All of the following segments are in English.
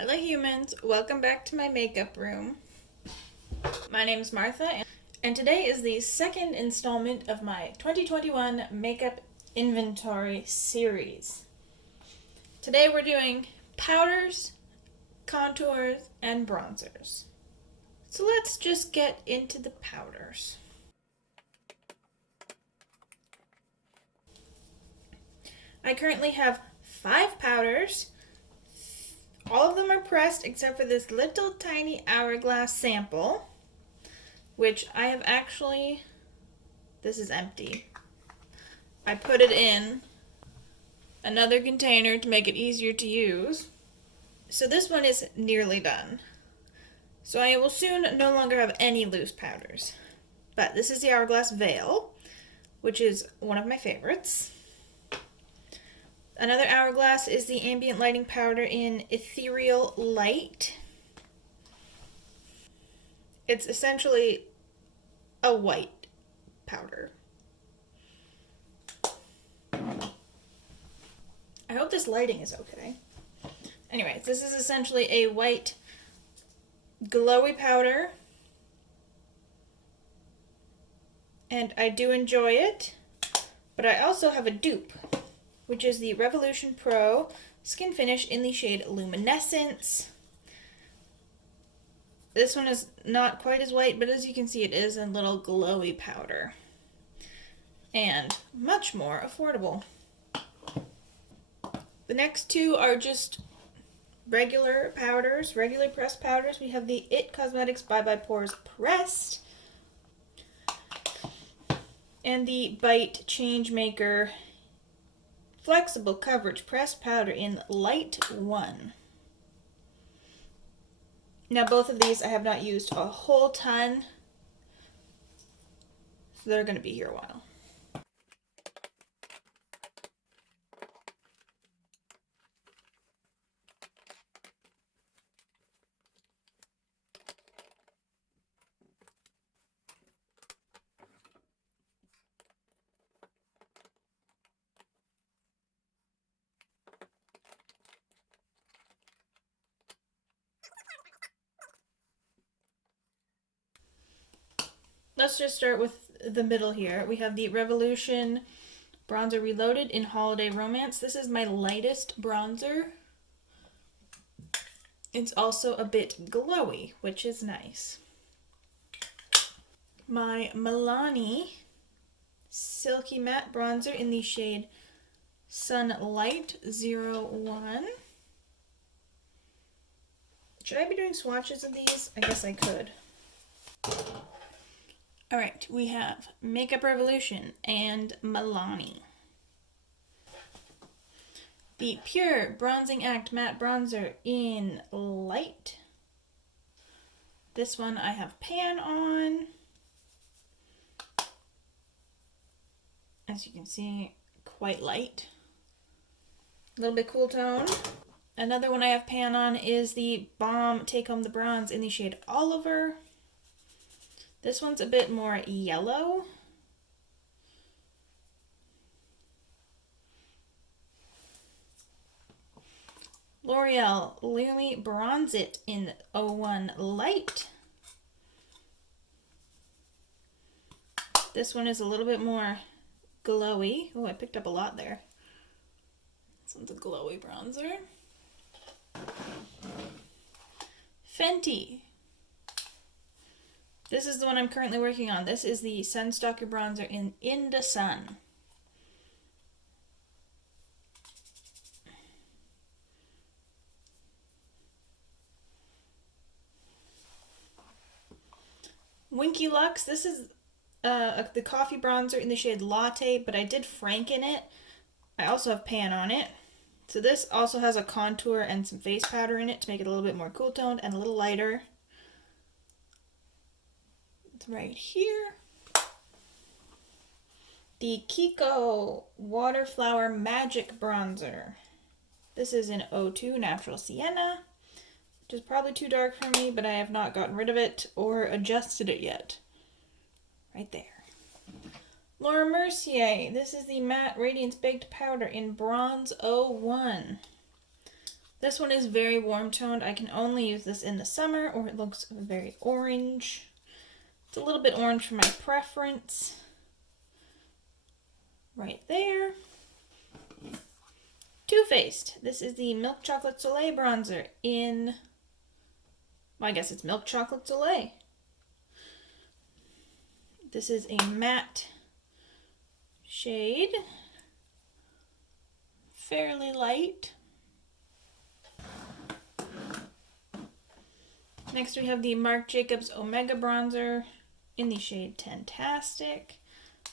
Hello humans, welcome back to my makeup room. My name is Martha and today is the second installment of my 2021 makeup inventory series. Today we're doing powders, contours, and bronzers. So let's just get into the powders. I currently have 5 powders. All of them are pressed except for this little tiny hourglass sample, which I have actually, this is empty. I put it in another container to make it easier to use. So this one is nearly done. So I will soon no longer have any loose powders. But this is the Hourglass Veil, which is one of my favorites. Another Hourglass is the Ambient Lighting Powder in Ethereal Light. It's essentially a white powder. I hope this lighting is okay. Anyways, this is essentially a white glowy powder. And I do enjoy it. But I also have a dupe, which is the Revolution Pro Skin Finish in the shade Luminescence. This one is not quite as white, but as you can see, it is a little glowy powder. And much more affordable. The next two are just regular powders, regular pressed powders. We have the IT Cosmetics Bye Bye Pores Pressed and the Bite Changemaker Flexible Coverage Pressed Powder in Light 1. Now both of these I have not used a whole ton, so they're going to be here a while. Let's just start with the middle here. We have the Revolution Bronzer Reloaded in Holiday Romance. This is my lightest bronzer. It's also a bit glowy, which is nice. My Milani Silky Matte Bronzer in the shade Sunlight 01. Should I be doing swatches of these? I guess I could. Alright, we have Makeup Revolution and Milani. The Pure Bronzing Act Matte Bronzer in Light. This one I have pan on. As you can see, quite light. A little bit cool tone. Another one I have pan on is the Balm Take Home the Bronze in the shade Oliver. This one's a bit more yellow. L'Oreal Lumi Bronze It in 01 Light. This one is a little bit more glowy. Oh, I picked up a lot there. This one's a glowy bronzer. Fenty. This is the one I'm currently working on. This is the Sunstalker Bronzer in the Sun. Winky Lux. This is the coffee bronzer in the shade Latte, but I did Franken it. I also have pan on it. So this also has a contour and some face powder in it to make it a little bit more cool toned and a little lighter. It's right here. The Kiko Waterflower Magic Bronzer. This is in 02 Natural Sienna, which is probably too dark for me, but I have not gotten rid of it or adjusted it yet. Right there. Laura Mercier. This is the Matte Radiance Baked Powder in Bronze 01. This one is very warm toned. I can only use this in the summer, or it looks very orange. It's a little bit orange for my preference. Right there. Too Faced. This is the Milk Chocolate Soleil bronzer in, well, I guess it's Milk Chocolate Soleil. This is a matte shade, fairly light. Next we have the Marc Jacobs Omega bronzer in the shade Tantastic.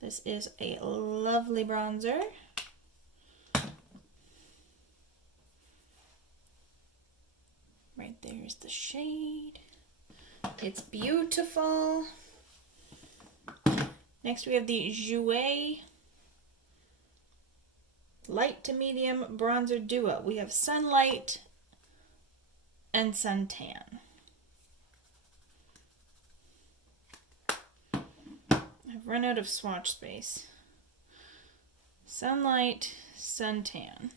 This is a lovely bronzer. Right there's the shade. It's beautiful. Next we have the Jouer Light to Medium Bronzer Duo. We have Sunlight and Suntan. I've run out of swatch space. Sunlight, Suntan.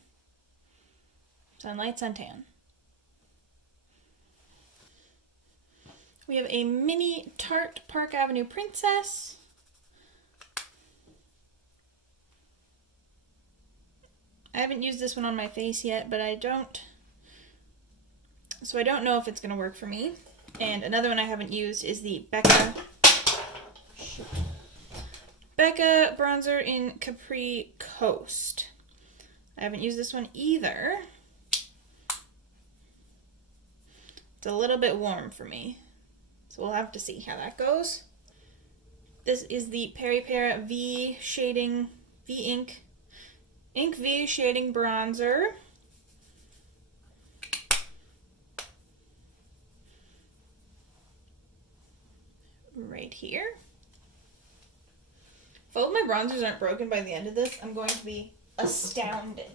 Sunlight, Suntan. We have a mini Tarte Park Avenue Princess. I haven't used this one on my face yet, but I don't know if it's going to work for me. And another one I haven't used is the Becca bronzer in Capri Coast. I haven't used this one either. It's a little bit warm for me, so we'll have to see how that goes. This is the Peripera V Ink V shading bronzer. Right here. If all of my bronzers aren't broken by the end of this, I'm going to be astounded.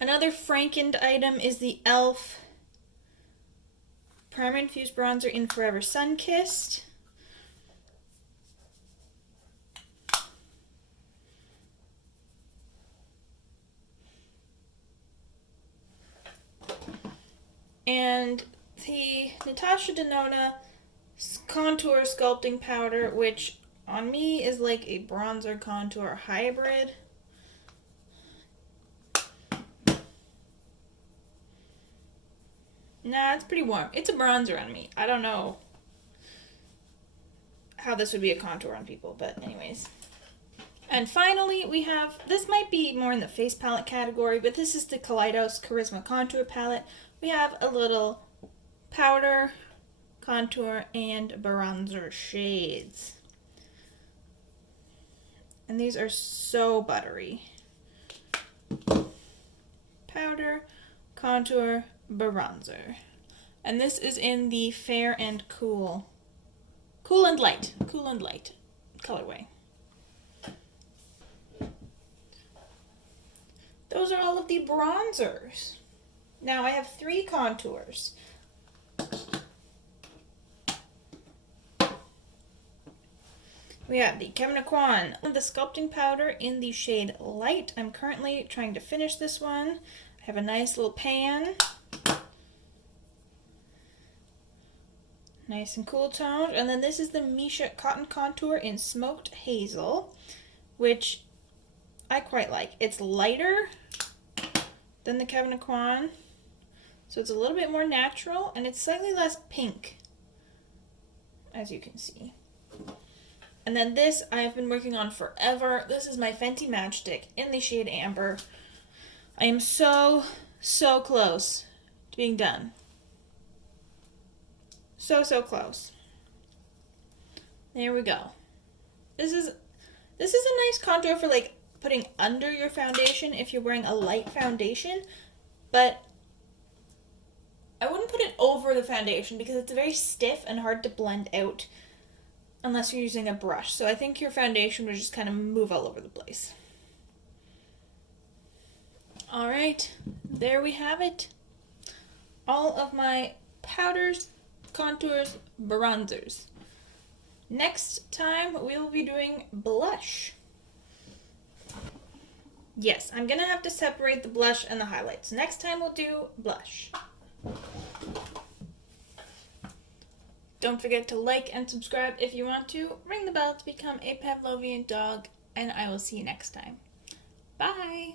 Another Frankened item is the e.l.f. Primer Infused Bronzer in Forever Sun-Kissed. And the Natasha Denona Contour Sculpting Powder, which on me is like a bronzer contour hybrid. Nah, it's pretty warm. It's a bronzer on me. I don't know how this would be a contour on people, but anyways. And finally, we have, this might be more in the face palette category, but this is the Kaleidos Charisma Contour Palette. We have a little powder, contour, and bronzer shades. And these are so buttery. Powder, contour, bronzer. And this is in the Fair and Cool and Light colorway. Those are all of the bronzers. Now I have 3 contours. We have the Kevyn Aucoin, the sculpting powder in the shade Light. I'm currently trying to finish this one. I have a nice little pan. Nice and cool toned. And then this is the Missha Cotton Contour in Smoked Hazel, which I quite like. It's lighter than the Kevyn Aucoin, so it's a little bit more natural, and it's slightly less pink, as you can see. And then this I have been working on forever. This is my Fenty Matchstick in the shade Amber. I am so close to being done. So close. There we go. This is a nice contour for like putting under your foundation if you're wearing a light foundation, but I wouldn't put it over the foundation because it's very stiff and hard to blend out unless you're using a brush. So I think your foundation would just kind of move all over the place. All right, there we have it. All of my powders, contours, bronzers. Next time we will be doing blush. Yes, I'm gonna have to separate the blush and the highlights. Next time we'll do blush. Don't forget to like and subscribe if you want to. Ring the bell to become a Pavlovian dog, and I will see you next time. Bye!